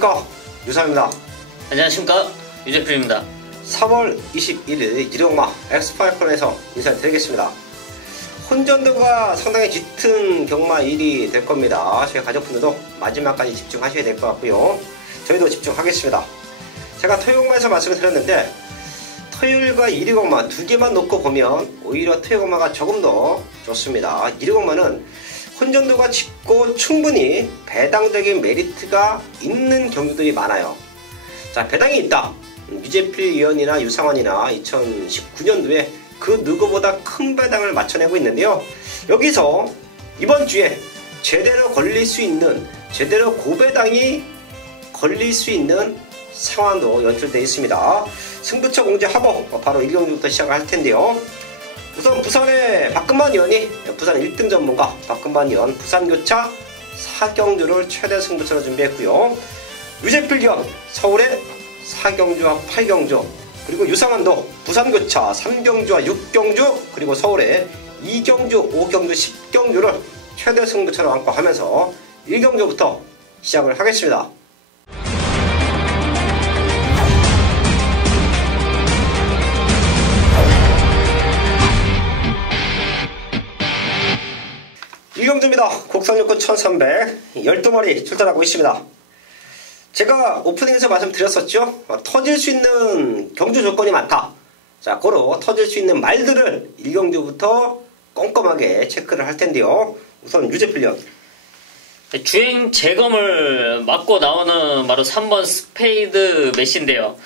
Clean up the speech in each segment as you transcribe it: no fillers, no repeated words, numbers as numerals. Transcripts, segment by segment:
안녕하십니까, 유삼입니다. 안녕하십니까, 유재필입니다. 3월 21일 일용마 엑스파이콘에서 인사드리겠습니다. 혼전도가 상당히 짙은 경마 일이 될 겁니다. 저희 가족분들도 마지막까지 집중하셔야 될 것 같고요. 저희도 집중하겠습니다. 제가 토요일마에서 말씀을 드렸는데, 토요일과 일요일마 두 개만 놓고 보면 오히려 토요일마가 조금 더 좋습니다. 일요일마는 혼전도가 짙고 충분히 배당적인 메리트가 있는 경주들이 많아요. 자, 배당이 있다. 유재필 위원이나 유상원이나 2019년도에 그 누구보다 큰 배당을 맞춰내고 있는데요. 여기서 이번 주에 제대로 걸릴 수 있는, 제대로 고배당이 걸릴 수 있는 상황도 연출되어 있습니다. 승부처 공제 하고 바로 1경주부터 시작을 할 텐데요. 우선 부산의 박근만 위원이, 부산 1등 전문가 박근만 위원 부산교차 4경주를 최대 승부처로 준비했고요. 유재필 위원 서울의 4경주와 8경주, 그리고 유상원도 부산교차 3경주와 6경주, 그리고 서울의 2경주, 5경주, 10경주를 최대 승부처로 안고 하면서 1경주부터 시작을 하겠습니다. 이경주입니다. 국산 요건 1300 12마리 출전하고 있습니다. 제가 오프닝에서 말씀드렸었죠. 터질 수 있는 경주 조건이 많다. 자, 고로 터질 수 있는 말들을 1경주부터 꼼꼼하게 체크를 할 텐데요. 우선 유재필 위원. 주행 재검을 맞고 나오는 바로 3번 스페이드 메시인데요.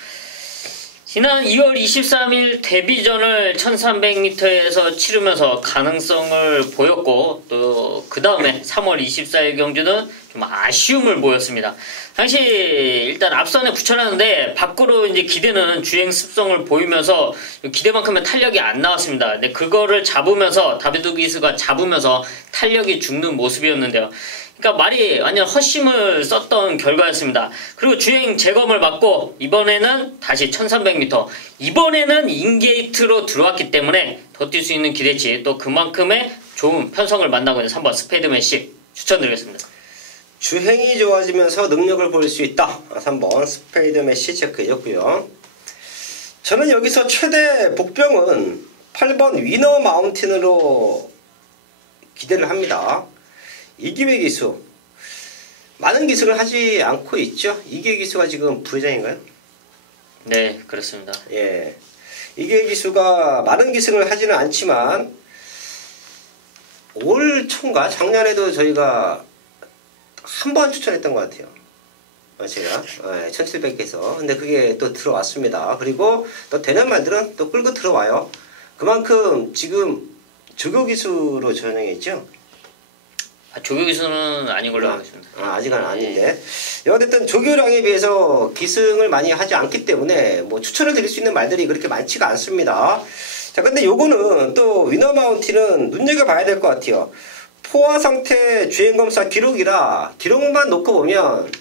지난 2월 23일 데뷔전을 1300m에서 치르면서 가능성을 보였고, 또 그 다음에 3월 24일 경주는 좀 아쉬움을 보였습니다. 당시 일단 앞선에 붙여놨는데 밖으로 이제 기대는 주행 습성을 보이면서 기대만큼의 탄력이 안 나왔습니다. 근데 그거를 잡으면서 다비드 기수가 잡으면서 탄력이 죽는 모습이었는데요. 그러니까 말이 완전 헛심을 썼던 결과였습니다. 그리고 주행 재검을 받고 이번에는 다시 1300m, 이번에는 인게이트로 들어왔기 때문에 더 뛸 수 있는 기대치, 또 그만큼의 좋은 편성을 만나고 있는 3번 스페이드 메시 추천드리겠습니다. 주행이 좋아지면서 능력을 보일 수 있다. 3번 스페이드 메시 체크해줬고요. 저는 여기서 최대 복병은 8번 위너 마운틴으로 기대를 합니다. 이기회 기수, 많은 기승을 하지 않고 있죠. 이기회 기수가 지금 부회장인가요? 네, 그렇습니다. 예, 이기회 기수가 많은 기승을 하지는 않지만 올 초인가 작년에도 저희가 한 번 추천했던 것 같아요. 제가 1700에서. 근데 그게 또 들어왔습니다. 그리고 또 되는 말들은 또 끌고 들어와요. 그만큼 지금 조교 기수로 전형해 있죠. 조교 기수는 아닌 걸로 알고 있습니다. 아직은 아닌데. 어쨌든 조교량에 비해서 기승을 많이 하지 않기 때문에 뭐 추천을 드릴 수 있는 말들이 그렇게 많지가 않습니다. 자, 근데 요거는 또 위너 마운틴은 눈여겨봐야 될 것 같아요. 포화 상태 주행검사 기록이라 기록만 놓고 보면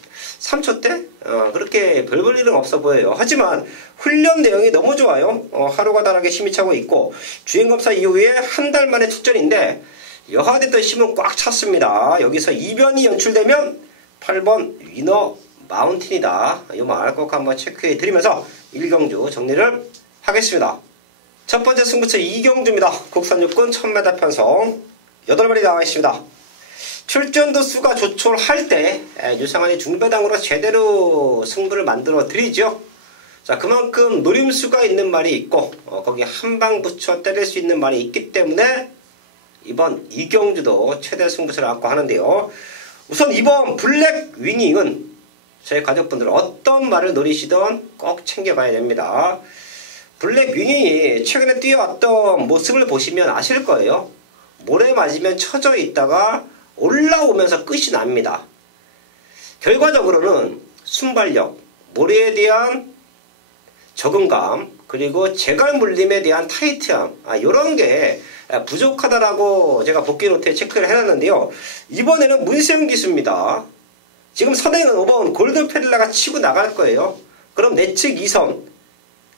3초대? 그렇게 별 볼 일은 없어 보여요. 하지만 훈련 내용이 너무 좋아요. 하루가 다르게 힘이 차고 있고, 주행검사 이후에 한 달 만에 출전인데 여하됐던 힘은 꽉 찼습니다. 여기서 이변이 연출되면 8번 위너 마운틴이다. 이 말 꼭 한번 체크해 드리면서 1경주 정리를 하겠습니다. 첫 번째 승부처 2경주입니다. 국산 육군 1000m 편성 8마리 나와 있습니다. 출전도 수가 조촐할 때 유상환이 중배당으로 제대로 승부를 만들어 드리죠. 자, 그만큼 노림수가 있는 말이 있고, 거기 한 방 붙여 때릴 수 있는 말이 있기 때문에 이번 2경주도 최대 승부처를 안고 하는데요. 우선 이번 블랙 위닝은 저희 가족분들 어떤 말을 노리시던 꼭 챙겨봐야 됩니다. 블랙 위닝이 최근에 뛰어왔던 모습을 보시면 아실 거예요. 모래 맞으면 처져 있다가 올라오면서 끝이 납니다. 결과적으로는 순발력, 모래에 대한 적응감, 그리고 제갈 물림에 대한 타이트함, 이런 게 부족하다라고 제가 복귀 노트에 체크를 해놨는데요. 이번에는 문세영 기수입니다. 지금 선행은 5번 골드페릴라가 치고 나갈 거예요. 그럼 내측 2선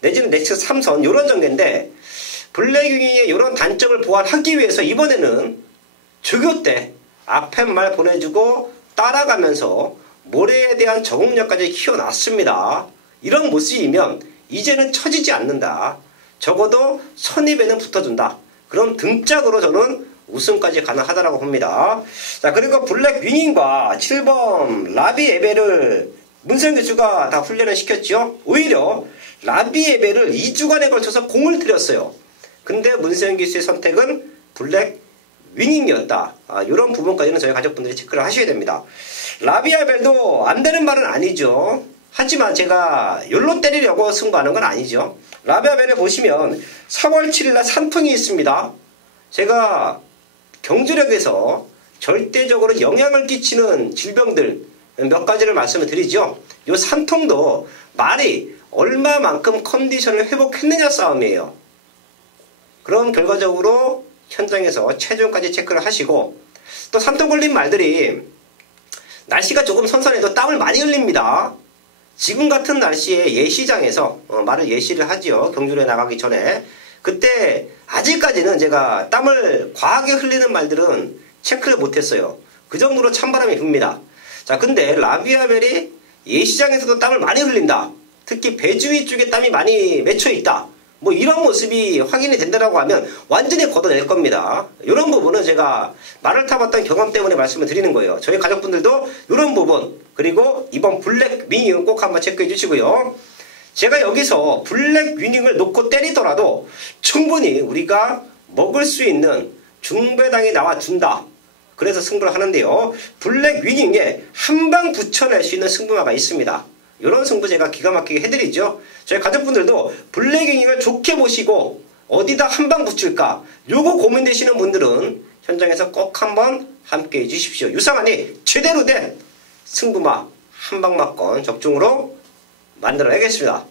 내지는 내측 3선 이런 전개인데, 블랙윙의 이런 단점을 보완하기 위해서 이번에는 조교 때 앞에 말 보내주고 따라가면서 모래에 대한 적응력까지 키워놨습니다. 이런 모습이면 이제는 처지지 않는다. 적어도 선입에는 붙어준다. 그럼 등짝으로 저는 우승까지 가능하다라고 봅니다. 자, 그리고 블랙 위닝과 7번 라비 에베를 문세영 교수가 다 훈련을 시켰죠. 오히려 라비 에베를 2주간에 걸쳐서 공을 들였어요. 근데 문세영 교수의 선택은 블랙 위닝이었다. 이런 부분까지는 저희 가족분들이 체크를 하셔야 됩니다. 라비 에베도 안 되는 말은 아니죠. 하지만 제가 욜로 때리려고 승부하는 건 아니죠. 라비 에베를 보시면 3월 7일날 산풍이 있습니다. 제가 경주력에서 절대적으로 영향을 끼치는 질병들 몇 가지를 말씀을 드리죠. 이 산통도 말이 얼마만큼 컨디션을 회복했느냐 싸움이에요. 그럼 결과적으로 현장에서 체중까지 체크를 하시고, 또 산통 걸린 말들이 날씨가 조금 선선해도 땀을 많이 흘립니다. 지금 같은 날씨에 예시장에서 말을 예시를 하지요. 경주에 나가기 전에. 그때 아직까지는 제가 땀을 과하게 흘리는 말들은 체크를 못했어요. 그 정도로 찬바람이 붑니다. 자, 근데 라비아벨이 예시장에서도 땀을 많이 흘린다. 특히 배주위 쪽에 땀이 많이 맺혀 있다. 뭐 이런 모습이 확인이 된다라고 하면 완전히 걷어낼 겁니다. 이런 부분은 제가 말을 타봤던 경험 때문에 말씀을 드리는 거예요. 저희 가족분들도 이런 부분, 그리고 이번 블랙 위닝 꼭 한번 체크해 주시고요. 제가 여기서 블랙 위닝을 놓고 때리더라도 충분히 우리가 먹을 수 있는 중배당이 나와준다. 그래서 승부를 하는데요. 블랙 위닝에 한 방 붙여낼 수 있는 승부마가 있습니다. 이런 승부 제가 기가 막히게 해드리죠. 저희 가족분들도 블랙 위닝을 좋게 보시고 어디다 한 방 붙일까, 요거 고민되시는 분들은 현장에서 꼭 한번 함께 해주십시오. 유상한이 제대로 된 승부마 한방막권 적중으로 만들어내겠습니다.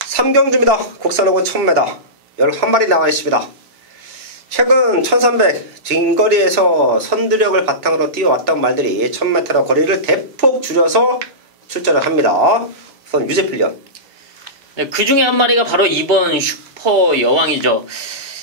3경주입니다. 국산호군 1000m 11마리 나와 있습니다. 최근 1300 진거리에서 선두력을 바탕으로 뛰어왔던 말들이 1000m로 거리를 대폭 줄여서 출전을 합니다. 우선 유재필련. 네, 그 중에 한 마리가 바로 이번 슈퍼 여왕이죠.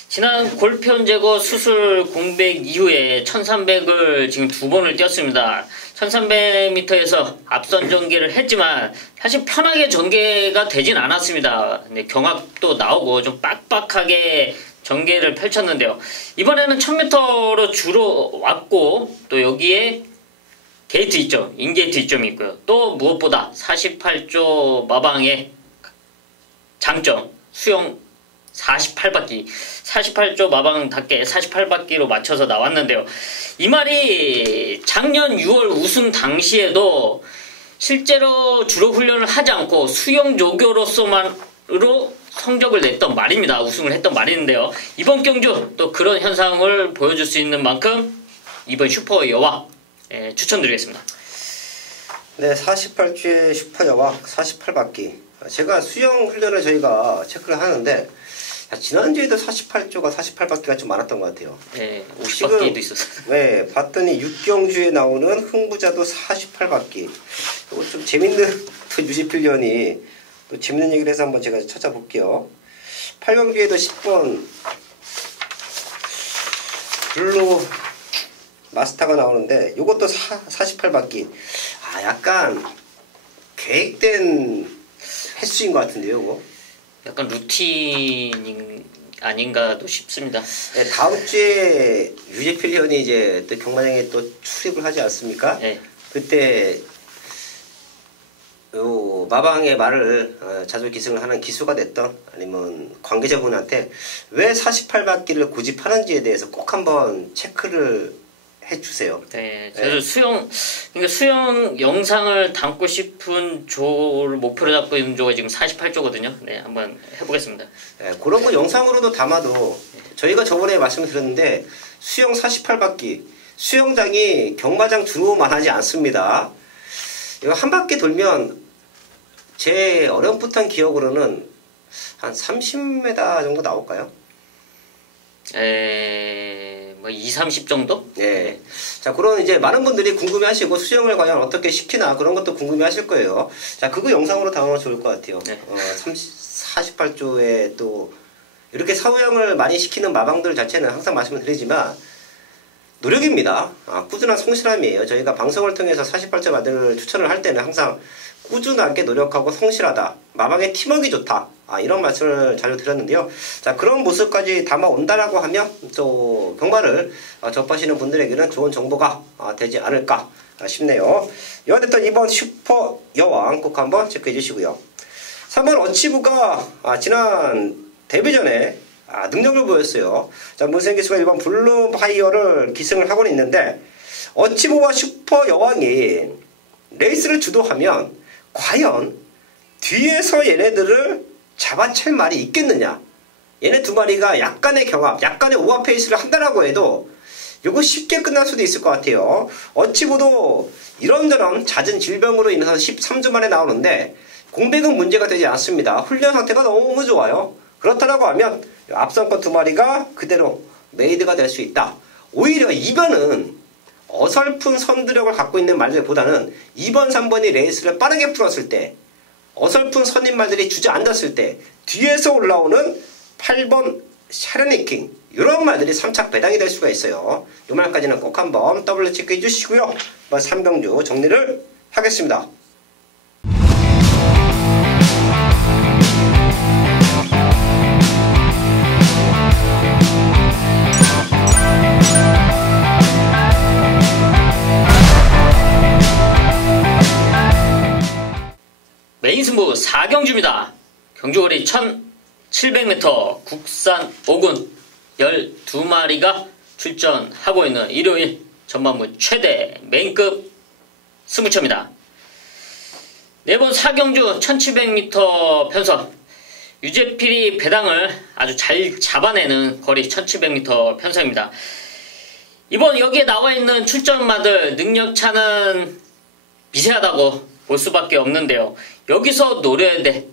지난 골편 제거 수술 공백 이후에 1300을 지금 2번을 뛰었습니다. 1300m에서 앞선 전개를 했지만 사실 편하게 전개가 되진 않았습니다. 네, 경합도 나오고 좀 빡빡하게 전개를 펼쳤는데요. 이번에는 1000m로 주로 왔고, 또 여기에 게이트 이점, 인게이트 이점이 있고요. 또 무엇보다 48조 마방의 장점, 수영 48바퀴, 48조 마방답게 48바퀴로 맞춰서 나왔는데요. 이 말이 작년 6월 우승 당시에도 실제로 주로 훈련을 하지 않고 수영 조교로서만으로 성적을 냈던 말입니다. 우승을 했던 말인데요. 이번 경주 또 그런 현상을 보여줄 수 있는 만큼 이번 슈퍼 여왕 추천드리겠습니다. 네, 48주의 슈퍼 여왕 48바퀴. 제가 수영 훈련을 저희가 체크를 하는데 지난주에도 48조가 48바퀴가 좀 많았던 것 같아요. 네, 50바퀴도 있었어요. 네, 봤더니 6경주에 나오는 흥부자도 48바퀴. 좀 재밌는 또 유지필련이 또 재밌는 얘기를 해서 한번 제가 찾아볼게요. 8경주에도 10번 블루 마스터가 나오는데 이것도 48바퀴. 약간 계획된 횟수인 것 같은데요, 이거. 약간 루틴 아닌가도 싶습니다. 네, 다음 주에 유재필련이 이제 또 경마장에 또 출입을 하지 않습니까? 네. 그때 요 마방의 말을 자주 기승을 하는 기수가 됐던 아니면 관계자분한테 왜 48바퀴를 고집하는지에 대해서 꼭 한번 체크를 해주세요. 네, 저도 그러니까 수영 영상을 담고 싶은 조를 목표로 잡고 있는 조가 지금 48조거든요. 네, 한번 해보겠습니다. 네, 그런 거 영상으로도 담아도 저희가 저번에 말씀을 드렸는데 수영 48바퀴 수영장이 경마장 주로만 하지 않습니다. 이거 한 바퀴 돌면 제 어렴풋한 기억으로는 한 30m 정도 나올까요? 뭐 2, 30 정도? 네. 자, 그런 이제 많은 분들이 궁금해 하시고 수영을 과연 어떻게 시키나 그런 것도 궁금해 하실 거예요. 자, 그거 영상으로 담으면 좋을 것 같아요. 네. 48조에 또 이렇게 사후형을 많이 시키는 마방들 자체는 항상 말씀을 드리지만 노력입니다. 꾸준한 성실함이에요. 저희가 방송을 통해서 48점 마들을 추천을 할 때는 항상 꾸준하게 노력하고 성실하다. 마방의 팀워크가 좋다. 이런 말씀을 자주 드렸는데요. 자, 그런 모습까지 담아온다라고 하면 또 경마를 접하시는 분들에게는 좋은 정보가 되지 않을까 싶네요. 여하튼 이번 슈퍼 여왕 꼭 한번 체크해 주시고요. 3번 어치부가 지난 데뷔전에 능력을 보였어요. 자, 문생기수가 1번 블루파이어를 기승을 하고는 있는데, 어치부와 슈퍼 여왕이 레이스를 주도하면 과연 뒤에서 얘네들을 잡아챌 말이 있겠느냐. 얘네 두 마리가 약간의 경합, 약간의 오합 페이스를 한다라고 해도 이거 쉽게 끝날 수도 있을 것 같아요. 어치부도 이런저런 잦은 질병으로 인해서 13주 만에 나오는데 공백은 문제가 되지 않습니다. 훈련 상태가 너무 좋아요. 그렇다라고 하면 앞선권 두 마리가 그대로 메이드가 될 수 있다. 오히려 2번은 어설픈 선두력을 갖고 있는 말들보다는 2번, 3번이 레이스를 빠르게 풀었을 때, 어설픈 선임말들이 주저앉았을 때 뒤에서 올라오는 8번 샤르니킹, 이런 말들이 3착 배당이 될 수가 있어요. 이 말까지는 꼭 한번 더블 체크해 주시고요. 3경주 정리를 하겠습니다. 메인 승부 4경주입니다. 경주거리 1700m 국산 5군 12마리가 출전하고 있는 일요일 전반부 최대 메인급 승부처입니다. 4번 4경주 1700m 편성, 유재필이 배당을 아주 잘 잡아내는 거리 1700m 편성입니다. 이번 여기에 나와있는 출전마들 능력차는 미세하다고 볼 수밖에 없는데요. 여기서 노려야 될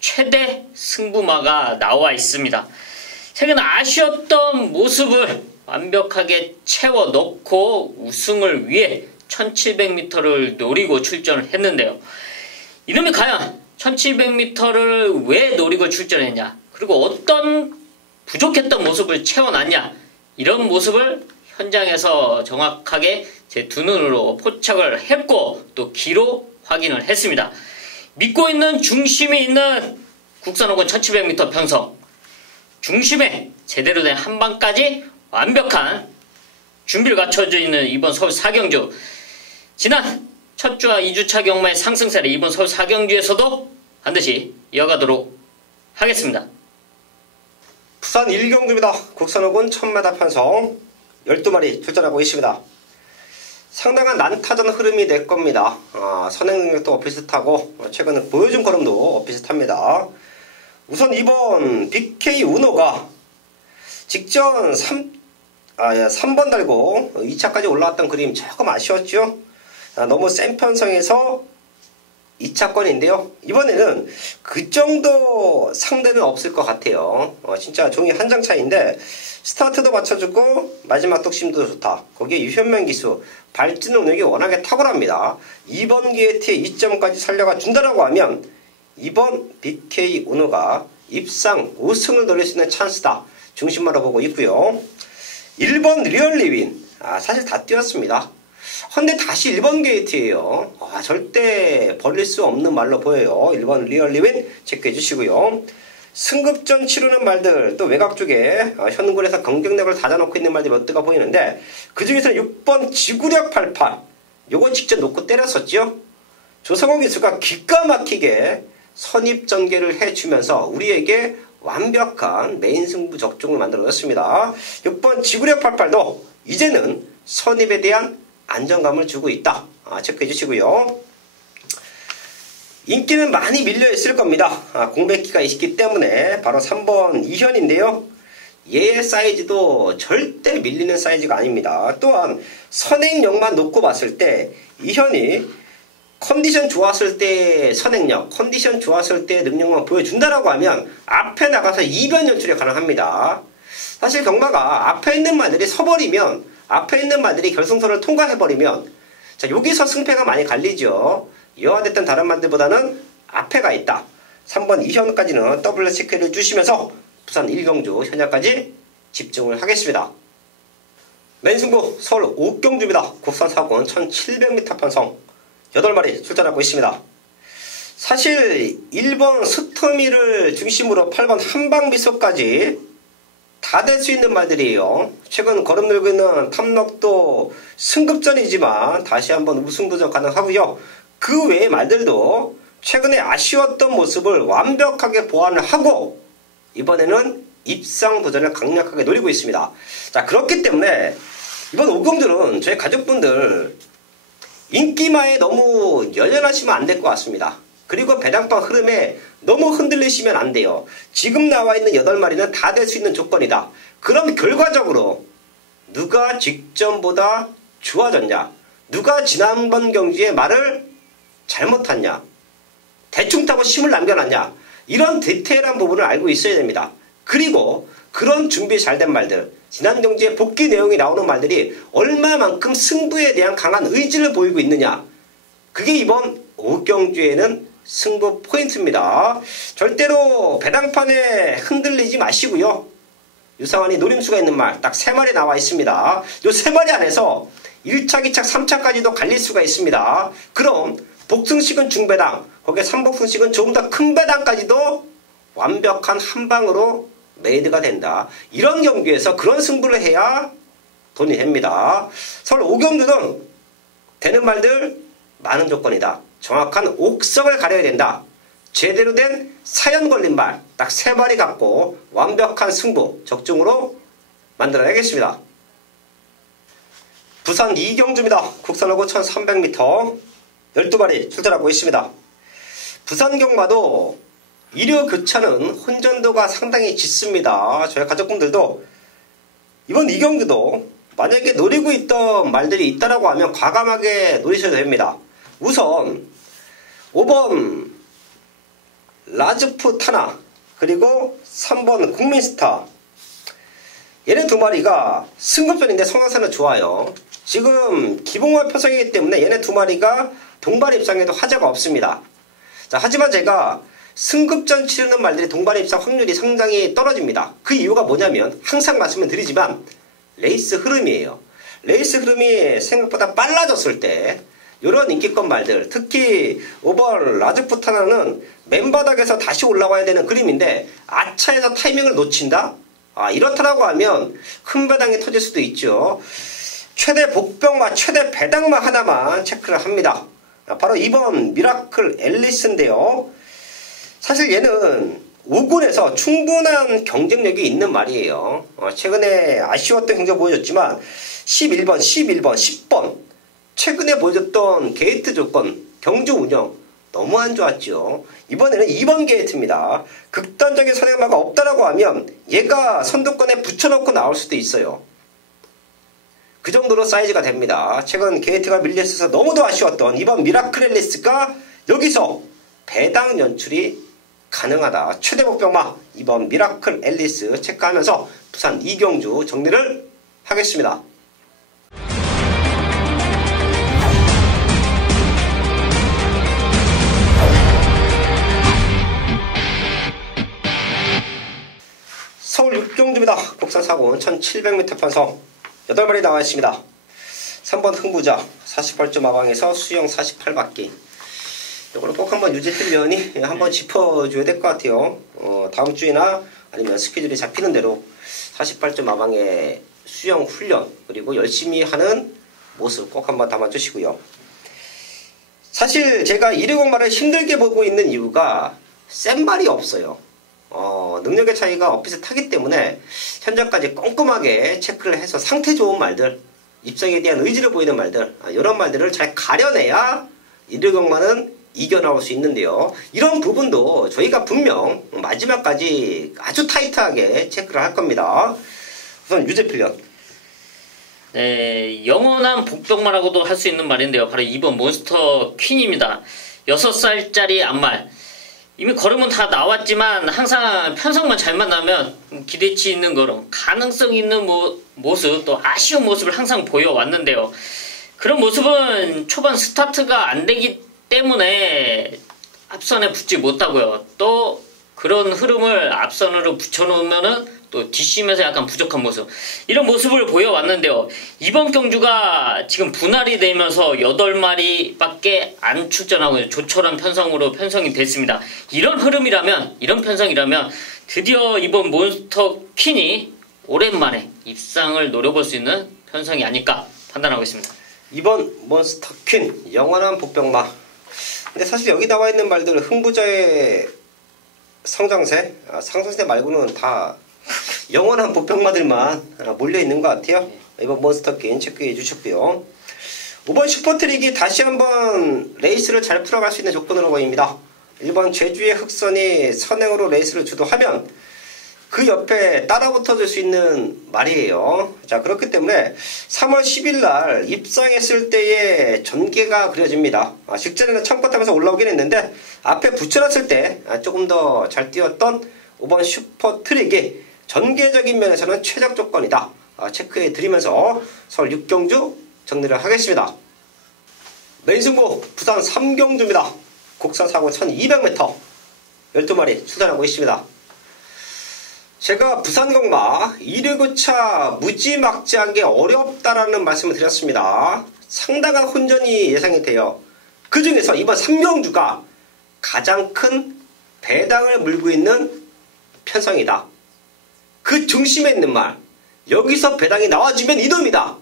최대 승부마가 나와 있습니다. 최근 아쉬웠던 모습을 완벽하게 채워 넣고 우승을 위해 1700m를 노리고 출전을 했는데요. 이놈이 과연 1700m를 왜 노리고 출전했냐, 그리고 어떤 부족했던 모습을 채워놨냐, 이런 모습을 현장에서 정확하게 제 두 눈으로 포착을 했고 또 기로 확인을 했습니다. 믿고 있는 중심이 있는 국산 5군 1700m 편성, 중심에 제대로 된 한방까지 완벽한 준비를 갖춰져 있는 이번 서울 4경주, 지난 첫 주와 2주차 경마의 상승세를 이번 서울 4경주에서도 반드시 이어가도록 하겠습니다. 부산 1경주입니다. 국산 5군 1000m 편성 12마리 출전하고 있습니다. 상당한 난타전 흐름이 될 겁니다. 선행 능력도 비슷하고 최근에 보여준 걸음도 비슷합니다. 우선 이번 BK 우노가 직전 3번 달고 2차까지 올라왔던 그림 조금 아쉬웠죠. 너무 센 편성에서 2차권인데요. 이번에는 그 정도 상대는 없을 것 같아요. 진짜 종이 한 장 차이인데 스타트도 맞춰주고 마지막 독심도 좋다. 거기에 유현명 기수, 발진 능력이 워낙에 탁월합니다. 이번 기회티에 2점까지 살려가 준다라고 하면 이번 BK 우노가 입상 5승을 노릴 수 있는 찬스다. 중심으로 보고 있고요. 1번 리얼리윈, 사실 다 뛰었습니다. 근데 다시 1번 게이트예요. 절대 버릴 수 없는 말로 보여요. 1번 리얼리윈 체크해 주시고요. 승급전 치르는 말들, 또 외곽 쪽에 현군에서 경쟁력을 다져놓고 있는 말들이 몇 대가 보이는데 그 중에서는 6번 지구력 88, 요거 직접 놓고 때렸었죠. 조성호 기수가 기가 막히게 선입전개를 해주면서 우리에게 완벽한 메인 승부 적중을 만들어냈습니다. 6번 지구력 88도 이제는 선입에 대한 안정감을 주고 있다. 체크해 주시고요. 인기는 많이 밀려 있을 겁니다. 공백기가 있기 때문에 바로 3번 이현인데요. 얘의 사이즈도 절대 밀리는 사이즈가 아닙니다. 또한 선행력만 놓고 봤을 때 이현이 컨디션 좋았을 때 선행력, 컨디션 좋았을 때 능력만 보여준다라고 하면 앞에 나가서 이변 연출이 가능합니다. 사실 경마가 앞에 있는 말들이 서버리면, 앞에 있는 말들이 결승선을 통과해버리면, 자, 여기서 승패가 많이 갈리죠. 이와 됐든 다른 말들보다는 앞에가 있다. 3번 이현까지는 더블 체크를 주시면서 부산 1경주 현역까지 집중을 하겠습니다. 맨승부 서울 옥경주입니다. 국산 사고는 1700m 편성 8마리 출전하고 있습니다. 사실 1번 스토미를 중심으로 8번 한방미소까지 다 될 수 있는 말들이에요. 최근 거름 들고 있는 탐록도 승급전이지만 다시 한번 우승 도전 가능하고요. 그 외의 말들도 최근에 아쉬웠던 모습을 완벽하게 보완을 하고 이번에는 입상 도전을 강력하게 노리고 있습니다. 자, 그렇기 때문에 이번 오경주는 저희 가족분들 인기마에 너무 연연하시면 안 될 것 같습니다. 그리고 배당방 흐름에 너무 흔들리시면 안 돼요. 지금 나와 있는 8마리는 다 될 수 있는 조건이다. 그럼 결과적으로 누가 직전보다 좋아졌냐? 누가 지난번 경주에 말을 잘못했냐? 대충 타고 심을 남겨놨냐? 이런 디테일한 부분을 알고 있어야 됩니다. 그리고 그런 준비 잘된 말들, 지난 경주에 복귀 내용이 나오는 말들이 얼마만큼 승부에 대한 강한 의지를 보이고 있느냐? 그게 이번 오경주에는 승부 포인트입니다. 절대로 배당판에 흔들리지 마시고요. 유상환이 노림수가 있는 말 딱 3마리 나와 있습니다. 이 3마리 안에서 1차, 2차, 3차까지도 갈릴 수가 있습니다. 그럼 복승식은 중배당, 거기에 3복승식은 조금 더 큰 배당까지도 완벽한 한방으로 메이드가 된다. 이런 경기에서 그런 승부를 해야 돈이 됩니다. 서울 오경주는 되는 말들 많은 조건이다. 정확한 옥성을 가려야 된다. 제대로 된 사연 걸린 말 딱 3마리 갖고 완벽한 승부 적중으로 만들어야겠습니다. 부산 이경주입니다. 국산하고 1300m 12마리 출전하고 있습니다. 부산 경마도 일요 교차는 혼전도가 상당히 짙습니다. 저희 가족분들도 이번 이경주도 만약에 노리고 있던 말들이 있다라고 하면 과감하게 노리셔도 됩니다. 우선 5번 라즈프 타나 그리고 3번 국민스타 얘네 2마리가 승급전인데 성향사는 좋아요. 지금 기봉화 표성이기 때문에 얘네 2마리가 동반 입상에도 하자가 없습니다. 자, 하지만 제가 승급전 치르는 말들이 동반 입상 확률이 상당히 떨어집니다. 그 이유가 뭐냐면 항상 말씀을 드리지만 레이스 흐름이에요. 레이스 흐름이 생각보다 빨라졌을 때 이런 인기권 말들, 특히 5번 라즈푸타나는 맨바닥에서 다시 올라와야 되는 그림인데 아차에서 타이밍을 놓친다? 이렇다라고 하면 큰 배당이 터질 수도 있죠. 최대 복병마, 최대 배당마 하나만 체크를 합니다. 바로 2번 미라클 앨리스인데요. 사실 얘는 5군에서 충분한 경쟁력이 있는 말이에요. 최근에 아쉬웠던 경쟁 보여줬지만 11번, 10번 최근에 보여줬던 게이트 조건, 경주 운영 너무 안 좋았죠. 이번에는 2번 게이트입니다. 극단적인 선행마가 없다라고 하면 얘가 선두권에 붙여놓고 나올 수도 있어요. 그 정도로 사이즈가 됩니다. 최근 게이트가 밀려있어서 너무도 아쉬웠던 2번 미라클 앨리스가 여기서 배당 연출이 가능하다. 최대 복병마 2번 미라클 앨리스 체크하면서 부산 이경주 정리를 하겠습니다. 서울 육경주입니다. 국산 사고는 1700m 편성 8마리 나와 있습니다. 3번 흥부자 48점 마방에서 수영 48바퀴. 이거는 꼭 한번 유재필위원이 한번 짚어줘야 될 것 같아요. 다음 주에나 아니면 스케줄이 잡히는 대로 48점 마방의 수영 훈련 그리고 열심히 하는 모습 꼭 한번 담아주시고요. 사실 제가 120마를 힘들게 보고 있는 이유가 센 말이 없어요. 능력의 차이가 비슷하기 때문에 현재까지 꼼꼼하게 체크를 해서 상태 좋은 말들, 입상에 대한 의지를 보이는 말들, 이런 말들을 잘 가려내야 120마는 이겨나올 수 있는데요. 이런 부분도 저희가 분명 마지막까지 아주 타이트하게 체크를 할 겁니다. 우선 유재필련. 네, 영원한 복병마라고도 할 수 있는 말인데요. 바로 2번 몬스터 퀸입니다. 6살짜리 암말. 이미 걸음은 다 나왔지만 항상 편성만 잘 만나면 기대치 있는 걸음, 가능성 있는 모습, 또 아쉬운 모습을 항상 보여왔는데요. 그런 모습은 초반 스타트가 안 되기 때문에 앞선에 붙지 못하고요. 또 그런 흐름을 앞선으로 붙여놓으면은 또 뒷심에서 약간 부족한 모습, 이런 모습을 보여왔는데요. 이번 경주가 지금 분할이 되면서 8마리밖에 안 출전하고 조촐한 편성으로 편성이 됐습니다. 이런 흐름이라면, 이런 편성이라면 드디어 이번 몬스터 퀸이 오랜만에 입상을 노려볼 수 있는 편성이 아닐까 판단하고 있습니다. 이번 몬스터 퀸, 영원한 복병마. 근데 사실 여기 나와 있는 말들 흥부자의 성장세, 상승세 말고는 다 영원한 복병마들만 몰려있는 것 같아요. 이번 몬스터 퀸 체크해 주셨고요. 이번 슈퍼트릭이 다시 한번 레이스를 잘 풀어갈 수 있는 조건으로 보입니다. 1번 제주의 흑선이 선행으로 레이스를 주도하면 그 옆에 따라붙어줄 수 있는 말이에요. 자, 그렇기 때문에 3월 10일 날 입상했을 때의 전개가 그려집니다. 직전에는 참고 타면서 올라오긴 했는데 앞에 붙여놨을 때 조금 더 잘 뛰었던 5번 슈퍼트릭이 전개적인 면에서는 최적 조건이다. 체크해 드리면서 서울 6경주 정리를 하겠습니다. 메인 승부 부산 3경주입니다. 국사사고 1200m 12마리 출전하고 있습니다. 제가 부산공마 1위구차 무지막지하게 어렵다라는 말씀을 드렸습니다. 상당한 혼전이 예상이 돼요. 그 중에서 이번 3경주가 가장 큰 배당을 물고 있는 편성이다. 그 중심에 있는 말, 여기서 배당이 나와주면 이놈이다.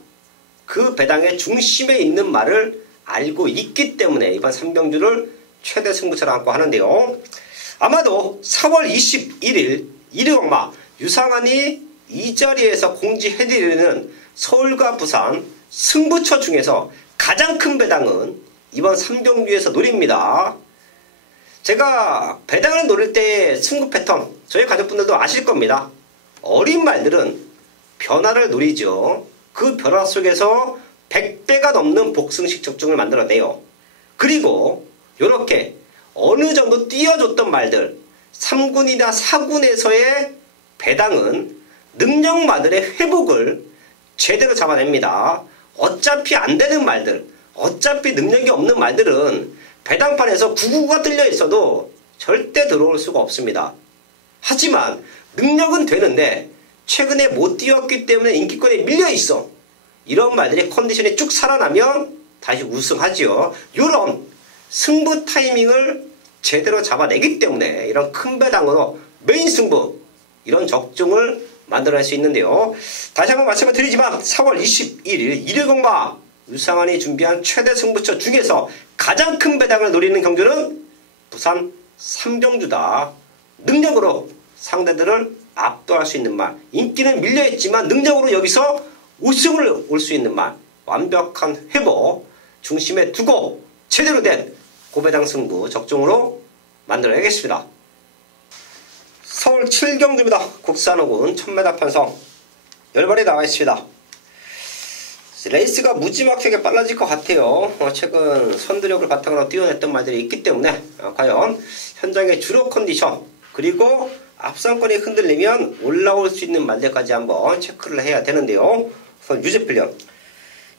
그 배당의 중심에 있는 말을 알고 있기 때문에 이번 3경주를 최대 승부처럼 안고 하는데요. 아마도 4월 21일 1위공마 유상한이 이 자리에서 공지해드리는 서울과 부산 승부처 중에서 가장 큰 배당은 이번 3경주에서 노립니다. 제가 배당을 노릴 때의 승부 패턴 저희 가족분들도 아실 겁니다. 어린 말들은 변화를 노리죠. 그 변화 속에서 100배가 넘는 복승식 적중을 만들어내요. 그리고 이렇게 어느 정도 띄워줬던 말들 3군이나 4군에서의 배당은 능력마들의 회복을 제대로 잡아냅니다. 어차피 안 되는 말들, 어차피 능력이 없는 말들은 배당판에서 9구가 뚫려 있어도 절대 들어올 수가 없습니다. 하지만 능력은 되는데 최근에 못 뛰었기 때문에 인기권에 밀려 있어. 이런 말들이 컨디션이 쭉 살아나면 다시 우승하지요. 이런 승부 타이밍을 제대로 잡아내기 때문에 이런 큰 배당으로 메인 승부 이런 적중을 만들어낼 수 있는데요. 다시 한번 말씀을 드리지만 4월 21일 1위공마 유상한이 준비한 최대 승부처 중에서 가장 큰 배당을 노리는 경주는 부산 3경주다. 능력으로 상대들을 압도할 수 있는 말, 인기는 밀려있지만 능력으로 여기서 우승을 올 수 있는 말, 완벽한 회복 중심에 두고 제대로 된 고배당 승부 적중으로 만들어야겠습니다. 서울 7경주입니다. 국산 5군 1000m 편성 10마리 나와 있습니다. 레이스가 무지막지하게 빨라질 것 같아요. 최근 선두력을 바탕으로 뛰어냈던 말들이 있기 때문에 과연 현장의 주로 컨디션 그리고 앞선권이 흔들리면 올라올 수 있는 말들까지 한번 체크를 해야 되는데요. 우선 유재필련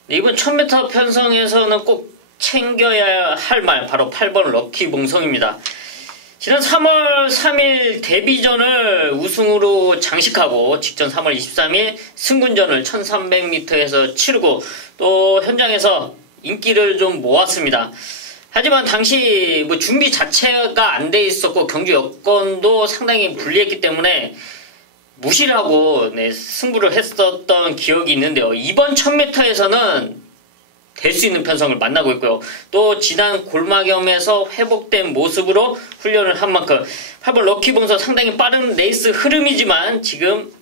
이번 1000m 편성에서는 꼭 챙겨야 할 말 바로 8번 럭키봉성입니다. 지난 3월 3일 데뷔전을 우승으로 장식하고 직전 3월 23일 승군전을 1300m에서 치르고 또 현장에서 인기를 좀 모았습니다. 하지만 당시 준비 자체가 안 돼 있었고 경주 여건도 상당히 불리했기 때문에 무시를 하고 승부를 했었던 기억이 있는데요. 이번 1000m에서는 될 수 있는 편성을 만나고 있고요. 또 지난 골마겸에서 회복된 모습으로 훈련을 한 만큼 8번 럭키봉서 상당히 빠른 레이스 흐름이지만 지금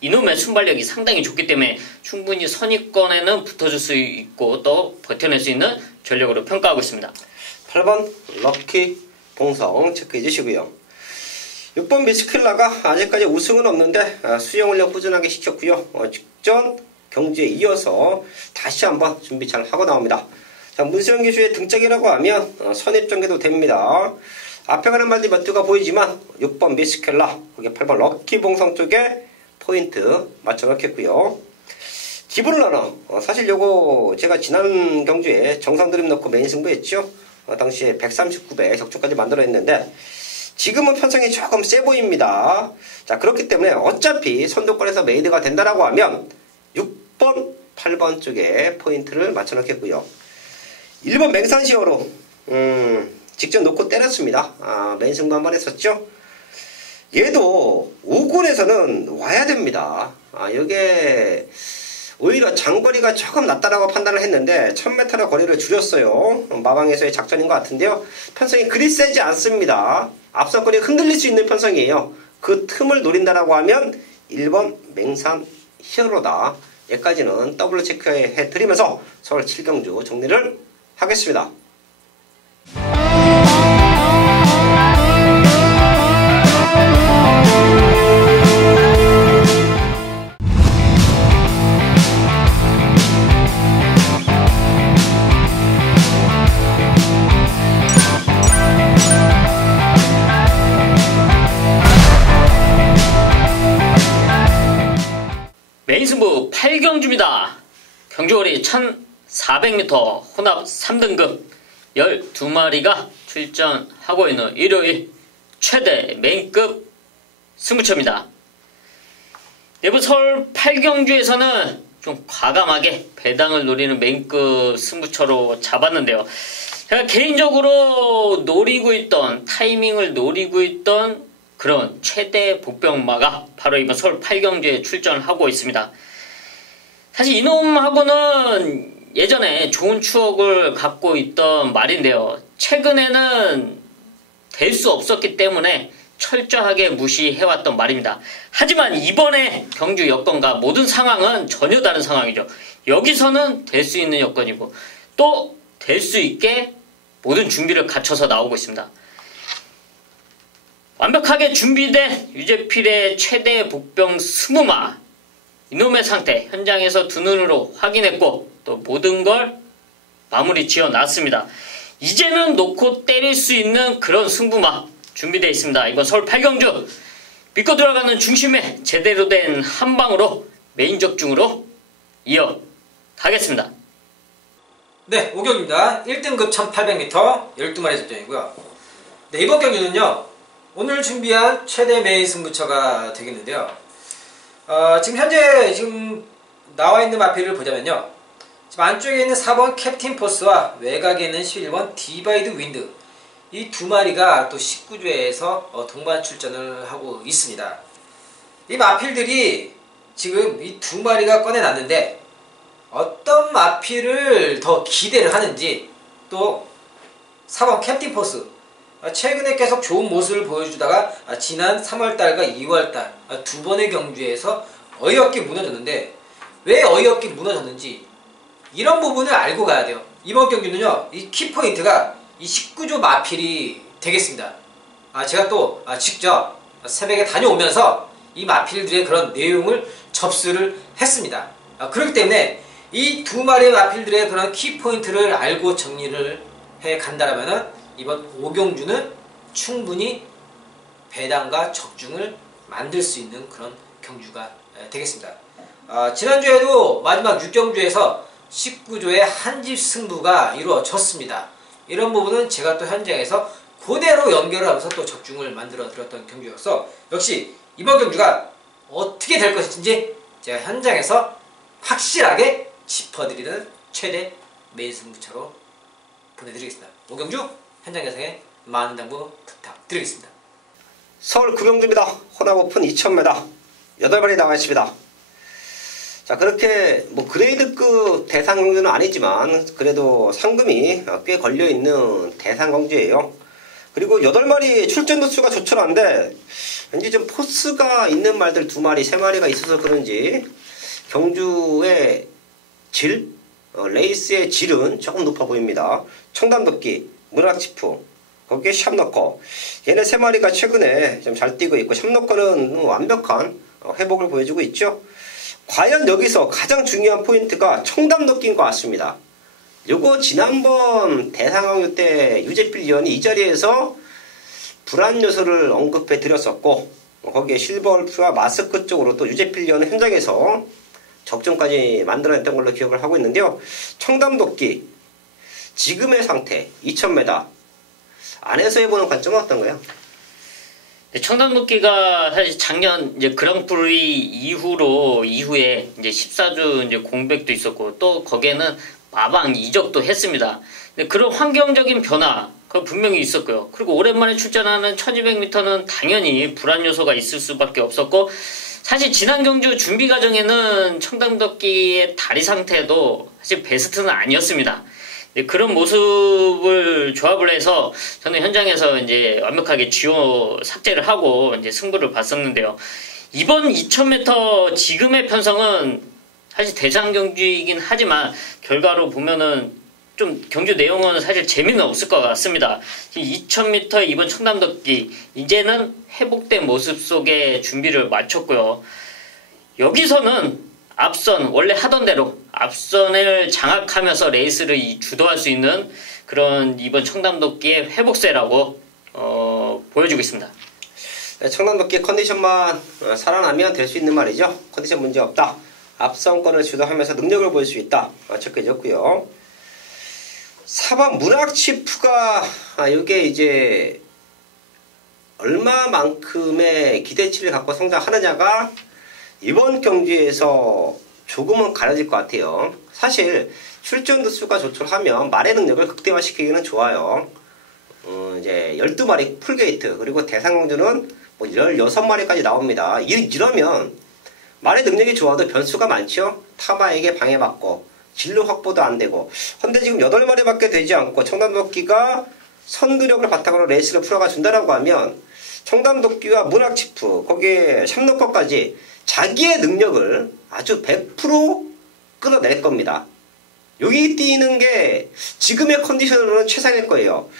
이놈의 순발력이 상당히 좋기 때문에 충분히 선입권에는 붙어줄 수 있고 또 버텨낼 수 있는 전력으로 평가하고 있습니다. 8번 럭키봉성 체크해 주시고요. 6번 미스킬라가 아직까지 우승은 없는데 수영훈련 꾸준하게 시켰고요. 직전 경주에 이어서 다시 한번 준비 잘 하고 나옵니다. 자, 문수영 기수의 등짝이라고 하면 선입전개도 됩니다. 앞에 가는 말들이 몇 두가 보이지만 6번 미스켈라, 거기 8번 럭키봉성 쪽에 포인트 맞춰 넣겠고요. 기브르러너, 사실 요거 제가 지난 경주에 정상 드림 넣고 메인 승부했죠. 당시에 139배 적중까지 만들어냈는데 지금은 편성이 조금 세 보입니다. 자, 그렇기 때문에 어차피 선두권에서 메이드가 된다라고 하면 6번, 8번 쪽에 포인트를 맞춰 놓겠고요. 1번 맹산시어로 직접 놓고 때렸습니다. 메인 승부 한번 했었죠. 얘도 5군에서는 와야 됩니다. 이게 오히려 장거리가 조금 낮다라고 판단을 했는데 1000m의 거리를 줄였어요. 마방에서의 작전인 것 같은데요. 편성이 그리 세지 않습니다. 앞선 거리 흔들릴 수 있는 편성이에요. 그 틈을 노린다라고 하면 1번 맹산 히어로다. 여기까지는 더블 체크해 드리면서 서울 7경주 정리를 하겠습니다. 메인승부 8경주입니다. 경주거리 1400m 혼합 3등급 12마리가 출전하고 있는 일요일 최대 메인급 승부처입니다. 내부 서울 8경주에서는 좀 과감하게 배당을 노리는 메인급 승부처로 잡았는데요. 제가 개인적으로 노리고 있던, 타이밍을 노리고 있던 그런 최대 복병마가 바로 이번 서울 8경주에 출전하고 있습니다. 사실 이놈하고는 예전에 좋은 추억을 갖고 있던 말인데요. 최근에는 될 수 없었기 때문에 철저하게 무시해왔던 말입니다. 하지만 이번에 경주 여건과 모든 상황은 전혀 다른 상황이죠. 여기서는 될 수 있는 여건이고 또 될 수 있게 모든 준비를 갖춰서 나오고 있습니다. 완벽하게 준비된 유재필의 최대 복병 스무마, 이놈의 상태 현장에서 두 눈으로 확인했고 또 모든 걸 마무리 지어 놨습니다. 이제는 놓고 때릴 수 있는 그런 승부마 준비되어 있습니다. 이번 서울 8경주 믿고 들어가는 중심에 제대로 된 한방으로 메인 적중으로 이어가겠습니다. 네, 5경입니다. 1등급 1800m 12마리 접전이고요. 네, 이번 경기는요 오늘 준비한 최대 메인 승부처가 되겠는데요. 지금 현재 나와 있는 마필을 보자면요. 지금 안쪽에 있는 4번 캡틴 포스와 외곽에 있는 11번 디바이드 윈드, 이 두 마리가 또 19조에서 동반 출전을 하고 있습니다. 이 마필들이 지금 이 두 마리가 꺼내놨는데 어떤 마필을 더 기대를 하는지, 또 4번 캡틴 포스 최근에 계속 좋은 모습을 보여주다가 지난 3월달과 2월달 두 번의 경주에서 어이없게 무너졌는데 왜 어이없게 무너졌는지 이런 부분을 알고 가야 돼요. 이번 경주는요 이 키포인트가 이 19조 마필이 되겠습니다. 제가 또 직접 새벽에 다녀오면서 이 마필들의 그런 내용을 접수를 했습니다. 그렇기 때문에 이 두 마리의 마필들의 그런 키포인트를 알고 정리를 해 간다라면은 이번 5경주는 충분히 배당과 적중을 만들 수 있는 그런 경주가 되겠습니다. 지난주에도 마지막 6경주에서 19조의 한집 승부가 이루어졌습니다. 이런 부분은 제가 또 현장에서 그대로 연결을 하면서 또 적중을 만들어 드렸던 경주여서 역시 이번 경주가 어떻게 될 것인지 제가 현장에서 확실하게 짚어드리는 최대 메인 승부처로 보내드리겠습니다. 5경주 현장 예상에 많은 당부 부탁드리겠습니다. 서울 9경주입니다. 혼합 오픈 2000m 8마리 나와 있습니다. 자, 그렇게 그레이드급 대상 경주는 아니지만 그래도 상금이 꽤 걸려있는 대상 경주예요. 그리고 8마리 출전 도수가 좋더란데 왠지 좀 포스가 있는 말들 2마리, 3마리가 있어서 그런지 경주의 질, 레이스의 질은 조금 높아 보입니다. 청담도끼, 문학치프, 거기에 샵너커, 얘네 3마리가 최근에 좀 잘 뛰고 있고 샵너커는 완벽한 회복을 보여주고 있죠. 과연 여기서 가장 중요한 포인트가 청담도끼인 것 같습니다. 요거 지난번 대상황유 때 유재필 위원이 이 자리에서 불안 요소를 언급해 드렸었고 거기에 실버울프와 마스크 쪽으로 또 유재필 위원은 현장에서 적중까지 만들어냈던 걸로 기억을 하고 있는데요. 청담도끼 지금의 상태 2000m 안에서 해보는 관점은 어떤가요? 청담도끼가 사실 작년 이제 그랑프리 이후에 이제 14주 이제 공백도 있었고 또 거기에는 마방 이적도 했습니다. 근데 그런 환경적인 변화 그 분명히 있었고요. 그리고 오랜만에 출전하는 1200m는 당연히 불안 요소가 있을 수밖에 없었고 사실 지난 경주 준비 과정에는 청담도끼의 다리 상태도 사실 베스트는 아니었습니다. 그런 모습을 조합을 해서 저는 현장에서 이제 완벽하게 지호 삭제를 하고 이제 승부를 봤었는데요. 이번 2000m 지금의 편성은 사실 대상 경주이긴 하지만 결과로 보면은 좀 경주 내용은 사실 재미는 없을 것 같습니다. 2000m 이번 청담도끼 이제는 회복된 모습 속에 준비를 마쳤고요. 여기서는 앞선 원래 하던 대로 앞선을 장악하면서 레이스를 주도할 수 있는 그런 이번 청담도끼의 회복세라고 보여주고 있습니다. 네, 청담도끼 컨디션만 살아나면 될 수 있는 말이죠. 컨디션 문제 없다. 앞선권을 주도하면서 능력을 보일 수 있다. 적혀졌고요. 4번 문학치프가 이게 이제 얼마만큼의 기대치를 갖고 성장하느냐가 이번 경기에서 조금은 가려질 것 같아요. 사실 출전 두수가 조촐하면 말의 능력을 극대화시키기는 좋아요. 이제 12마리 풀게이트 그리고 대상공주는 뭐 16마리까지 나옵니다. 이러면 말의 능력이 좋아도 변수가 많죠. 타마에게 방해받고 진로 확보도 안되고 근데 지금 8마리밖에 되지 않고 청담도끼가 선두력을 바탕으로 레이스를 풀어가 준다라고 하면 청담도끼와 문학치프 거기에 샴노커까지 자기의 능력을 아주 100% 끌어낼 겁니다. 여기 뛰는 게 지금의 컨디션으로는 최상일 거예요.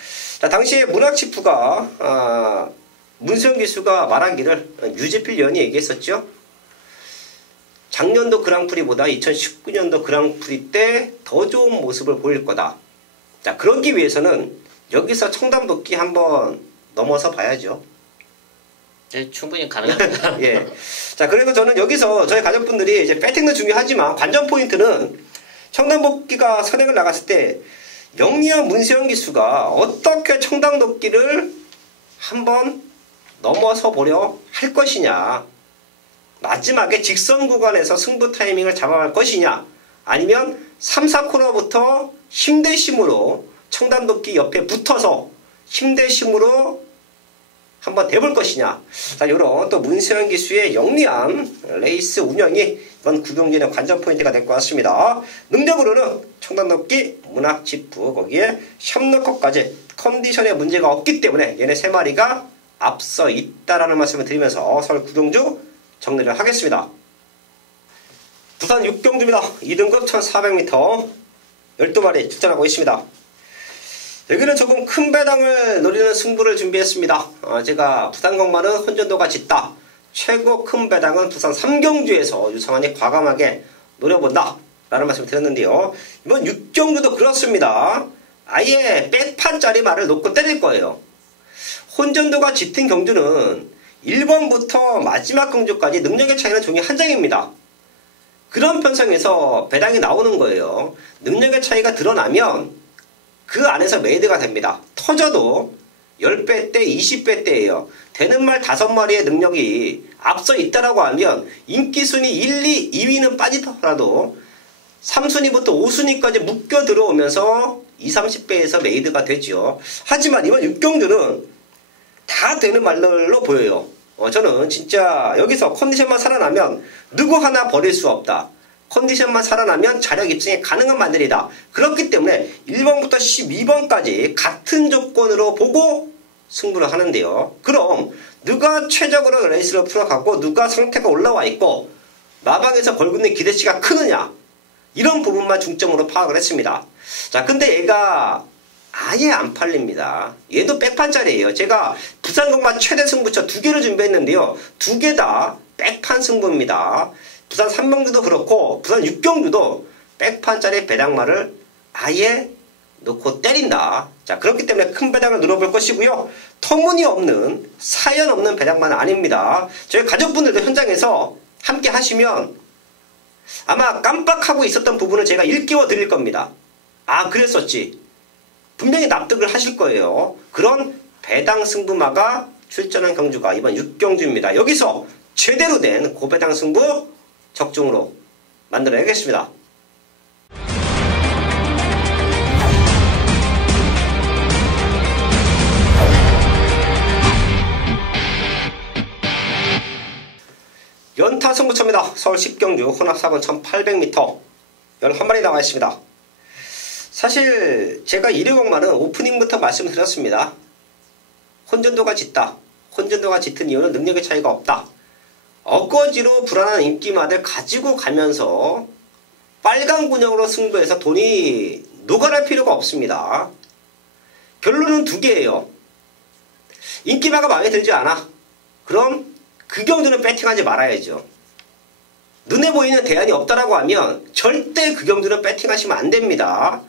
자, 당시에 문학치프가 문수영 기수가 말하기를 유재필 위원이 얘기했었죠. 작년도 그랑프리보다 2019년도 그랑프리 때 더 좋은 모습을 보일 거다. 자, 그러기 위해서는 여기서 청담도끼 한번 넘어서 봐야죠. 네, 충분히 가능합니다. 예. 자, 그래서 저는 여기서 저희 가족분들이 이제 배팅도 중요하지만 관전 포인트는 청담도끼가 선행을 나갔을 때 영리한 문세영 기수가 어떻게 청담도끼를 한번 넘어서 보려 할 것이냐. 마지막에 직선 구간에서 승부 타이밍을 잡아갈 것이냐. 아니면 3, 4코너부터 힘대심으로 청담도끼 옆에 붙어서 힘대심으로 한번 대볼 것이냐. 자, 요런 또 문세영 기수의 영리한 레이스 운영이 이번 구경진의 관전 포인트가 될 것 같습니다. 능력으로는 청담도끼, 문학치프, 거기에 샴너컷까지 컨디션에 문제가 없기 때문에 얘네 3마리가 앞서 있다라는 말씀을 드리면서 서울 구경주 정리를 하겠습니다. 부산 6경주입니다. 2등급 1400m 12마리 출전하고 있습니다. 여기는 조금 큰 배당을 노리는 승부를 준비했습니다. 제가 부산 경마는 혼전도가 짙다. 최고 큰 배당은 부산 3경주에서 유성환이 과감하게 노려본다 라는 말씀을 드렸는데요. 이번 6경주도 그렇습니다. 아예 백판짜리 말을 놓고 때릴 거예요. 혼전도가 짙은 경주는 1번부터 마지막 경주까지 능력의 차이는 종이 한 장입니다. 그런 편성에서 배당이 나오는 거예요. 능력의 차이가 드러나면 그 안에서 메이드가 됩니다. 터져도 10배 대 20배 대예요. 되는 말 5마리의 능력이 앞서 있다라고 하면 인기순위 1, 2, 2위는 빠지더라도 3순위부터 5순위까지 묶여 들어오면서 20, 30배에서 메이드가 되죠. 하지만 이번 6경주는 다 되는 말로 보여요. 저는 진짜 여기서 컨디션만 살아나면 누구 하나 버릴 수 없다. 컨디션만 살아나면 자력 입증이 가능한 말들이다. 그렇기 때문에 1번부터 12번까지 같은 조건으로 보고 승부를 하는데요. 그럼 누가 최적으로 레이스를 풀어가고 누가 상태가 올라와 있고 마방에서 걸고 있는 기대치가 크느냐 이런 부분만 중점으로 파악을 했습니다. 자, 근데 얘가 아예 안 팔립니다. 얘도 백판짜리예요. 제가 부산경마 최대 승부처 2개를 준비했는데요. 2개 다 백판 승부입니다. 부산 3경주도 그렇고 부산 6경주도 백판짜리 배당말을 아예 놓고 때린다. 자, 그렇기 때문에 큰 배당을 눌러볼 것이고요. 터무니없는 사연 없는 배당만은 아닙니다. 저희 가족분들도 현장에서 함께 하시면 아마 깜빡하고 있었던 부분을 제가 일깨워 드릴 겁니다. 아, 그랬었지. 분명히 납득을 하실 거예요. 그런 배당 승부마가 출전한 경주가 이번 6경주입니다. 여기서 제대로 된 고배당 승부 적중으로 만들어야겠습니다. 연타 승부처입니다. 서울 10경주 혼합 4번 1800m 11마리 나와 있습니다. 사실 제가 1회공만은 오프닝부터 말씀드렸습니다. 혼전도가 짙다. 혼전도가 짙은 이유는 능력의 차이가 없다. 어거지로 불안한 인기마들 가지고 가면서 빨간 군형으로 승부해서 돈이 녹아날 필요가 없습니다. 결론은 두 개예요. 인기마가 마음에 들지 않아. 그럼 그 경주는 배팅하지 말아야죠. 눈에 보이는 대안이 없다라고 하면 절대 그 경주는 배팅하시면 안 됩니다.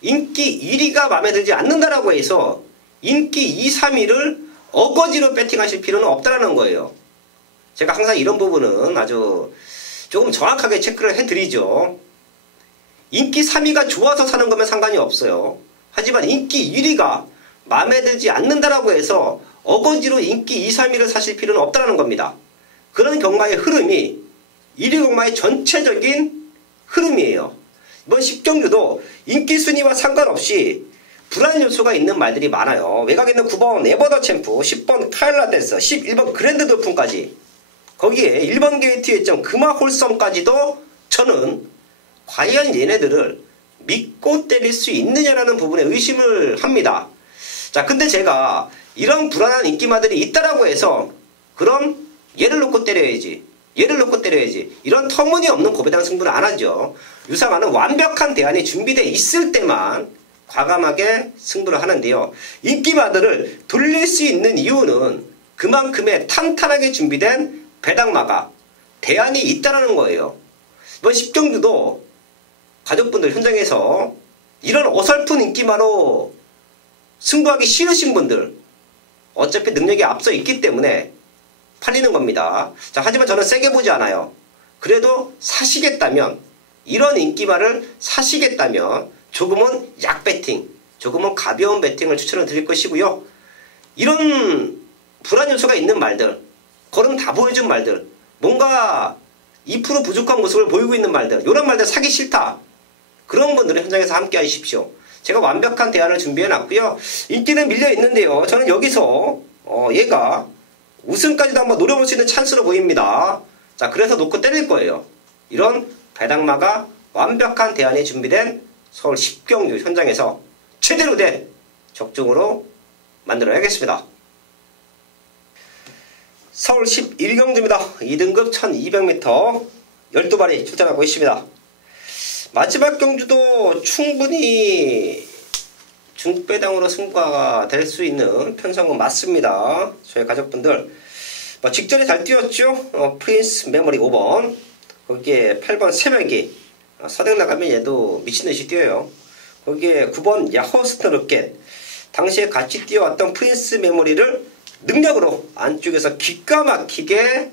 인기 1위가 마음에 들지 않는다라고 해서 인기 2, 3위를 어거지로 배팅하실 필요는 없다라는 거예요. 제가 항상 이런 부분은 아주 조금 정확하게 체크를 해드리죠. 인기 3위가 좋아서 사는 거면 상관이 없어요. 하지만 인기 1위가 마음에 들지 않는다라고 해서 어거지로 인기 2, 3위를 사실 필요는 없다는 겁니다. 그런 경마의 흐름이 1위 경마의 전체적인 흐름이에요. 이번 10경주도 인기 순위와 상관없이 불안 요소가 있는 말들이 많아요. 외곽에 있는 9번 에버더 챔프, 10번 카일라데스, 11번 그랜드 돌풍까지, 거기에 1번 게이트 예정 금화 홀섬까지도 저는 과연 얘네들을 믿고 때릴 수 있느냐라는 부분에 의심을 합니다. 자, 근데 제가 이런 불안한 인기마들이 있다라고 해서 그럼 얘를 놓고 때려야지, 얘를 놓고 때려야지, 이런 터무니없는 고배당 승부는 안 하죠. 유상하는 완벽한 대안이 준비되어 있을 때만 과감하게 승부를 하는데요. 인기마들을 돌릴 수 있는 이유는 그만큼의 탄탄하게 준비된 배당마가 대안이 있다라는 거예요. 이번 10경주도 가족분들 현장에서 이런 어설픈 인기마로 승부하기 싫으신 분들, 어차피 능력이 앞서 있기 때문에 팔리는 겁니다. 자, 하지만 저는 세게 보지 않아요. 그래도 사시겠다면, 이런 인기마를 사시겠다면 조금은 약 배팅, 조금은 가벼운 배팅을 추천을 드릴 것이고요. 이런 불안 요소가 있는 말들, 걸음 다 보여준 말들, 뭔가 2% 부족한 모습을 보이고 있는 말들, 이런 말들 사기 싫다, 그런 분들은 현장에서 함께 하십시오. 제가 완벽한 대안을 준비해 놨고요. 인기는 밀려 있는데요. 저는 여기서 얘가 우승까지도 한번 노려볼 수 있는 찬스로 보입니다. 자, 그래서 놓고 때릴 거예요. 이런 배당마가 완벽한 대안이 준비된 서울 10경주 현장에서 제대로 된 적중으로 만들어야겠습니다. 서울 11경주입니다. 2등급 1200m 12마리 출전하고 있습니다. 마지막 경주도 충분히 중배당으로 승부가 될 수 있는 편성은 맞습니다. 저희 가족분들 직전에 잘 뛰었죠. 프린스 메모리 5번, 거기에 8번 새벽이 서댕 나가면 얘도 미친듯이 뛰어요. 거기에 9번 야호스트 로켓, 당시에 같이 뛰어왔던 프린스 메모리를 능력으로 안쪽에서 기가 막히게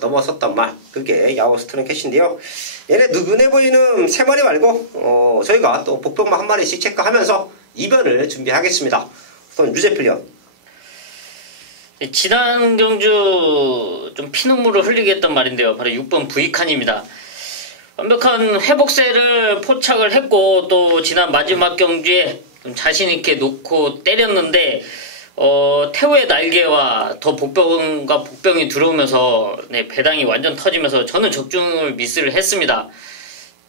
넘어섰단 말, 그게 야호스트는 캣인데요. 얘네 눈에 보이는 3마리 말고 저희가 또 복병만 1마리씩 체크하면서 이변을 준비하겠습니다. 우선 유제필련. 지난 경주 좀 피눈물을 흘리게 했던 말인데요. 바로 6번 부이칸입니다. 완벽한 회복세를 포착을 했고 또 지난 마지막 경주에 좀 자신있게 놓고 때렸는데 태우의 날개와 더 복병과 복병이 들어오면서 배당이 완전 터지면서 저는 적중을 미스를 했습니다.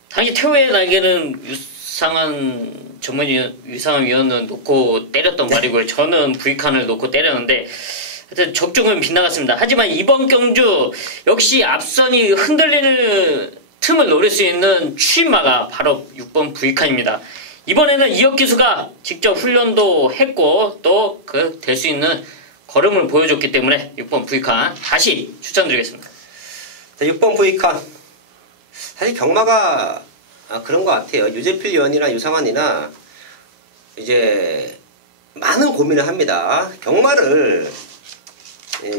당시 태우의 날개는 유상한 위원은 놓고 때렸던 말이고요. 저는 부이칸을 놓고 때렸는데 하여튼 적중은 빗나갔습니다. 하지만 이번 경주 역시 앞선이 흔들리는 틈을 노릴 수 있는 추임마가 바로 6번 부이칸입니다. 이번에는 이혁 기수가 직접 훈련도 했고 또 그 될 수 있는 걸음을 보여줬기 때문에 6번 부이칸 다시 추천드리겠습니다. 6번 부이칸, 사실 경마가 그런 것 같아요. 유재필 위원이나 유상환이나 이제 많은 고민을 합니다. 경마를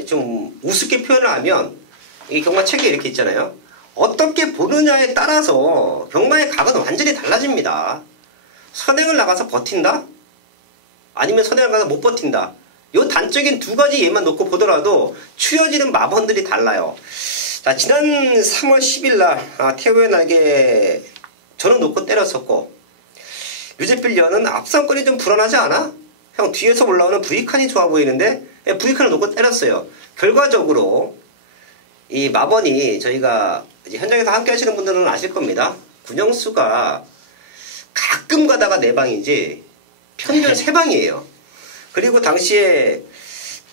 좀 우습게 표현을 하면 이 경마 책에 이렇게 있잖아요. 어떻게 보느냐에 따라서 경마의 각은 완전히 달라집니다. 선행을 나가서 버틴다? 아니면 선행을 나가서 못 버틴다? 요 단적인 두 가지 예만 놓고 보더라도 추려지는 마번들이 달라요. 자, 지난 3월 10일 날 태호의 날개 저는 놓고 때렸었고, 유제필련은 앞선거리 좀 불안하지 않아? 형 뒤에서 올라오는 V칸이 좋아 보이는데 V칸을 놓고 때렸어요. 결과적으로 이 마번이 저희가 이제 현장에서 함께 하시는 분들은 아실 겁니다. 군영수가 가끔 가다가 4방이지 평균 3방이에요. 그리고 당시에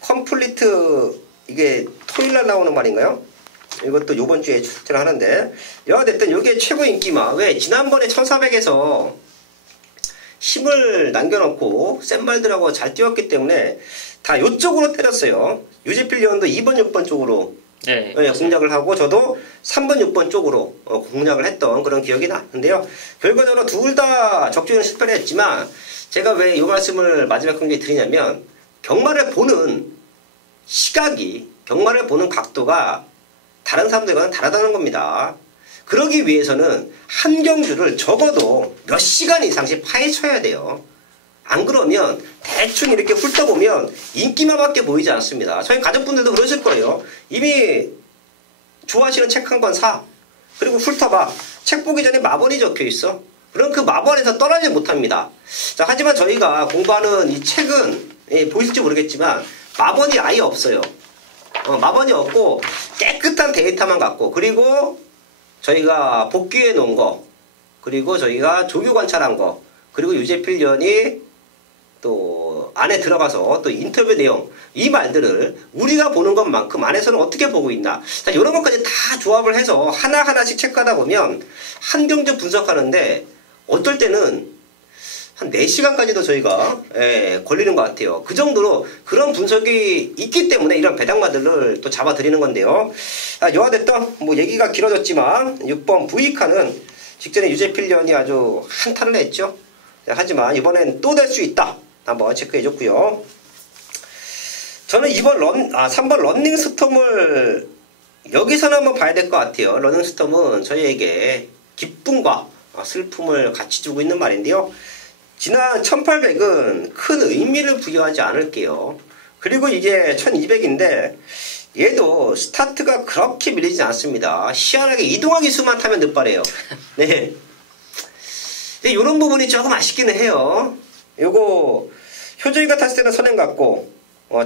컴플리트 이게 토요일날 나오는 말인가요? 이것도 요번 주에 출제를 하는데, 여하됐든 이게 최고 인기마. 왜? 지난번에 1400에서 힘을 남겨놓고 센 말들하고 잘 뛰었기 때문에 다 요쪽으로 때렸어요. 유제필련도 2번, 6번 쪽으로 네, 공략을 하고, 저도 3번, 6번 쪽으로 공략을 했던 그런 기억이 나는데요. 결과적으로 둘 다 적중에는 실패를 했지만, 제가 왜 이 말씀을 마지막 경기에 드리냐면, 경마를 보는 시각이, 경마를 보는 각도가 다른 사람들과는 다르다는 겁니다. 그러기 위해서는 한 경주를 적어도 몇 시간 이상씩 파헤쳐야 돼요. 안 그러면 대충 이렇게 훑어보면 인기마밖에 보이지 않습니다. 저희 가족분들도 그러실 거예요. 이미 좋아하시는 책 한 권 사. 그리고 훑어봐. 책 보기 전에 마번이 적혀있어. 그럼 그 마번에서 떠나지 못합니다. 자, 하지만 저희가 공부하는 이 책은 보이실지 모르겠지만 마번이 아예 없어요. 마번이 없고 깨끗한 데이터만 갖고, 그리고 저희가 복귀해 놓은 거, 그리고 저희가 조교 관찰한 거, 그리고 유제필련이 또 안에 들어가서 또 인터뷰 내용, 이 말들을 우리가 보는 것만큼 안에서는 어떻게 보고 있나, 자, 이런 것까지 다 조합을 해서 하나하나씩 체크하다 보면 한 경주 분석하는데 어떨 때는 한 4시간까지도 저희가 걸리는 것 같아요. 그 정도로 그런 분석이 있기 때문에 이런 배당마들을 또 잡아드리는 건데요. 여하됐던 뭐 얘기가 길어졌지만 6번 V칸은 직전에 유제필련이 아주 한타를 했죠. 하지만 이번엔 또 될 수 있다. 한번 체크해줬고요. 저는 3번 런닝스톰을 여기서는 한번 봐야 될 것 같아요. 런닝스톰은 저희에게 기쁨과 슬픔을 같이 주고 있는 말인데요. 지난 1800은 큰 의미를 부여하지 않을게요. 그리고 이게 1200인데 얘도 스타트가 그렇게 밀리지 않습니다. 희한하게 이동하기 수만 타면 늦바래요. 네. 이런 부분이 조금 아쉽기는 해요. 요거 효정이가 탔을 때는 선행 같고,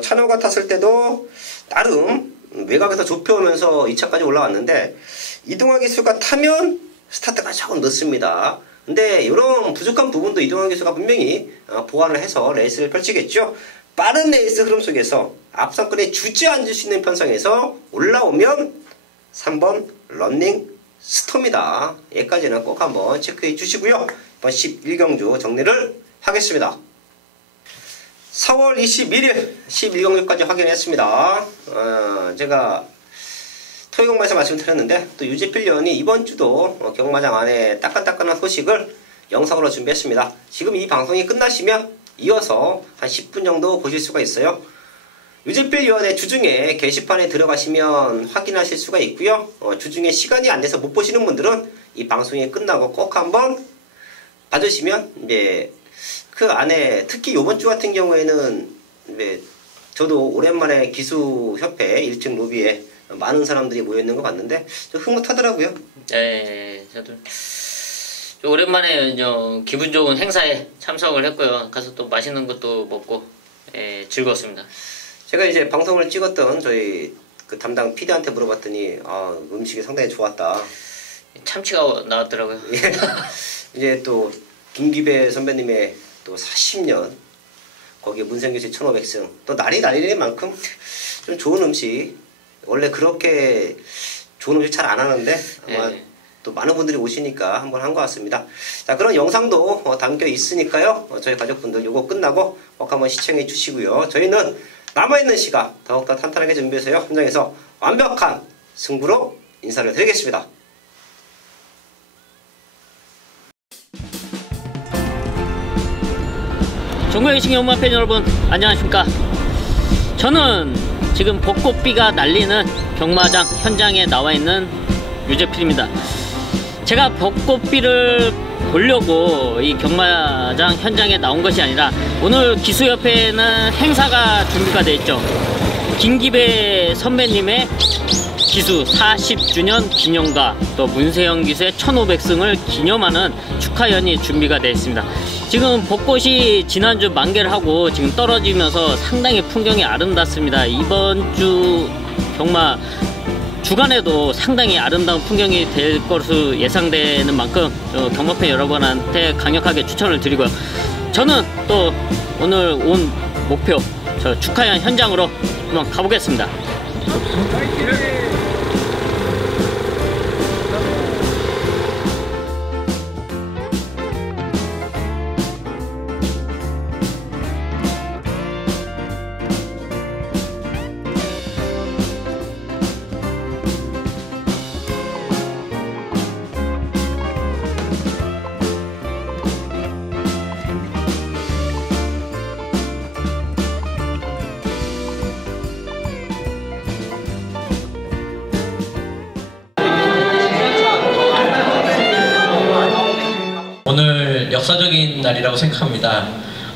찬호가 탔을 때도 나름 외곽에서 좁혀오면서 2차까지 올라왔는데, 이동하기 수가 타면 스타트가 조금 늦습니다. 근데 이런 부족한 부분도 이동환 기수가 분명히 보완을 해서 레이스를 펼치겠죠. 빠른 레이스 흐름 속에서 앞선권에 주저앉을 수 있는 편성에서 올라오면 3번 런닝 스톰이다. 여기까지는 꼭 한번 체크해 주시고요. 이번 11경주 정리를 하겠습니다. 4월 21일 11경주까지 확인했습니다. 제가 토요경마에서 말씀드렸는데, 또 유제필련이 이번 주도 경마장 안에 따끈따끈한 소식을 영상으로 준비했습니다. 지금 이 방송이 끝나시면 이어서 한 10분 정도 보실 수가 있어요. 유제필련의 주중에 게시판에 들어가시면 확인하실 수가 있고요. 주중에 시간이 안 돼서 못 보시는 분들은 이 방송이 끝나고 꼭 한번 봐주시면, 이제 그 안에 특히 이번 주 같은 경우에는 이제 저도 오랜만에 기수협회 1층 로비에 많은 사람들이 모여있는 거 봤는데 좀 흐뭇하더라고요. 네, 저도 오랜만에 기분 좋은 행사에 참석을 했고요. 가서 또 맛있는 것도 먹고 즐거웠습니다. 제가 이제 방송을 찍었던 저희 그 담당 PD한테 물어봤더니 음식이 상당히 좋았다. 참치가 나왔더라고요. 이제 또 김기배 선배님의 또 40년 거기에 문생교시 1500승 또 날이 날리는 만큼 좀 좋은 음식, 원래 그렇게 좋은 음식 잘 안 하는데 아마 또 많은 분들이 오시니까 한번 한 것 같습니다. 자, 그런 영상도 담겨 있으니까요. 저희 가족분들 요거 끝나고 꼭 한번 시청해 주시고요. 저희는 남아있는 시간 더욱더 탄탄하게 준비해서요. 현장에서 완벽한 승부로 인사를 드리겠습니다. 종교의식 연마 팬 여러분, 안녕하십니까. 저는 지금 벚꽃비가 날리는 경마장 현장에 나와 있는 유제필입니다. 제가 벚꽃비를 보려고 이 경마장 현장에 나온 것이 아니라 오늘 기수협회에는 행사가 준비가 되어 있죠. 김기배 선배님의 기수 40주년 기념과 또 문세영 기수의 1500승을 기념하는 축하연이 준비가 되어 있습니다. 지금 벚꽃이 지난주 만개를 하고 지금 떨어지면서 상당히 풍경이 아름답습니다. 이번 주 경마 주간에도 상당히 아름다운 풍경이 될 것으로 예상되는 만큼 경마팬 여러분한테 강력하게 추천을 드리고요. 저는 또 오늘 온 목표 저 축하연 현장으로 한번 가보겠습니다. 오늘 역사적인 날이라고 생각합니다.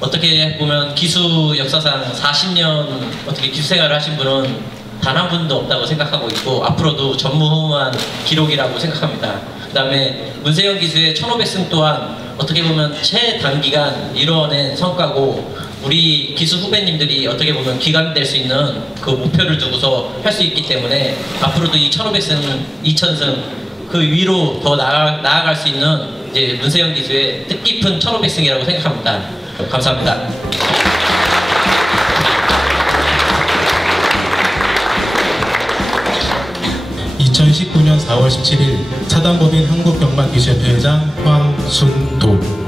어떻게 보면 기수 역사상 40년 어떻게 기수 생활을 하신 분은 단 한 분도 없다고 생각하고 있고 앞으로도 전무후무한 기록이라고 생각합니다. 그 다음에 문세영 기수의 1500승 또한 어떻게 보면 최단기간 이뤄낸 성과고 우리 기수 후배님들이 어떻게 보면 기감될 수 있는 그 목표를 두고서 할 수 있기 때문에 앞으로도 이 1500승, 2000승 그 위로 더 나아갈 수 있는 이제 문세영 기수의 뜻깊은 1500승이라고 생각합니다. 감사합니다. (2019년 4월 17일) 사단법인 한국경마기수협회 회장 황순도.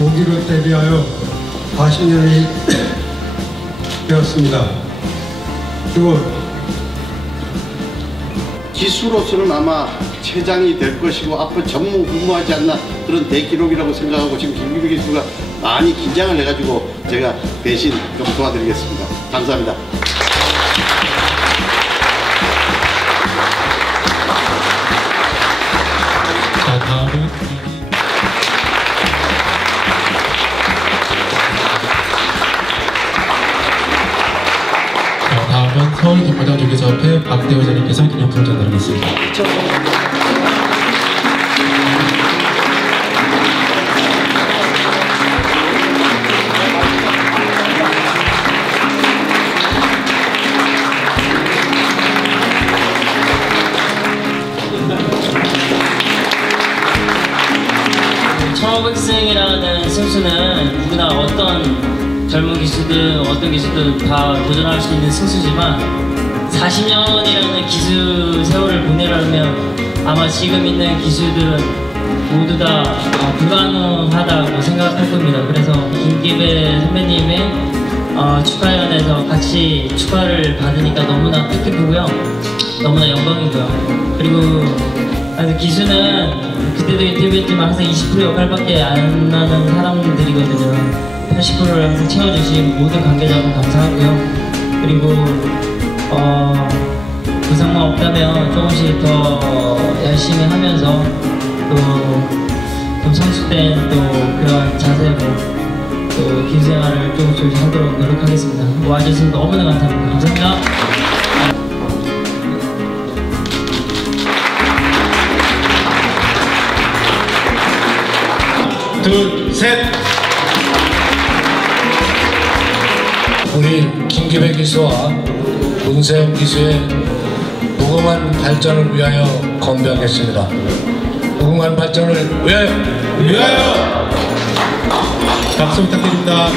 오기를 대비하여 40년이 되었습니다. 그리고 기수로서는 아마 최장이 될 것이고 앞으로 전무후무하지 않나 그런 대기록이라고 생각하고 지금 김기배 기수가 많이 긴장을 해가지고 제가 대신 좀 도와드리겠습니다. 감사합니다. 자, 다음은 서울경마장조교사협회 박대 회장님께서 기념품 전달하겠습니다. 천오백승이라는 승수는 누구나 어떤 젊은 기수든 어떤 기수든 다 도전할 수 있는 승수지만 40년이라는 기수 세월을 보내려면 아마 지금 있는 기수들은 모두 다 불가능하다고 생각할 겁니다. 그래서 김기배 선배님의 축하연에서 같이 축하를 받으니까 너무나 뜻깊고요. 너무나 영광이고요. 그리고 기수는 그때도 인터뷰했지만 항상 20% 역할밖에 안 하는 사람들이거든요. 80%를 항상 채워주신 모든 관계자분 감사하고요. 그리고 부상만 없다면 조금씩 더 열심히 하면서 또 좀 성숙된 또 그런 자세로 또 기수생활을 조금씩 하도록 노력하겠습니다. 와주셔서 너무나 감사합니다. 감사합니다. 둘, 셋. 우리 김기배 기수와 문세영 기수의 무궁한 발전을 위하여 건배하겠습니다. 무궁한 발전을 위하여! 박수 부탁드립니다.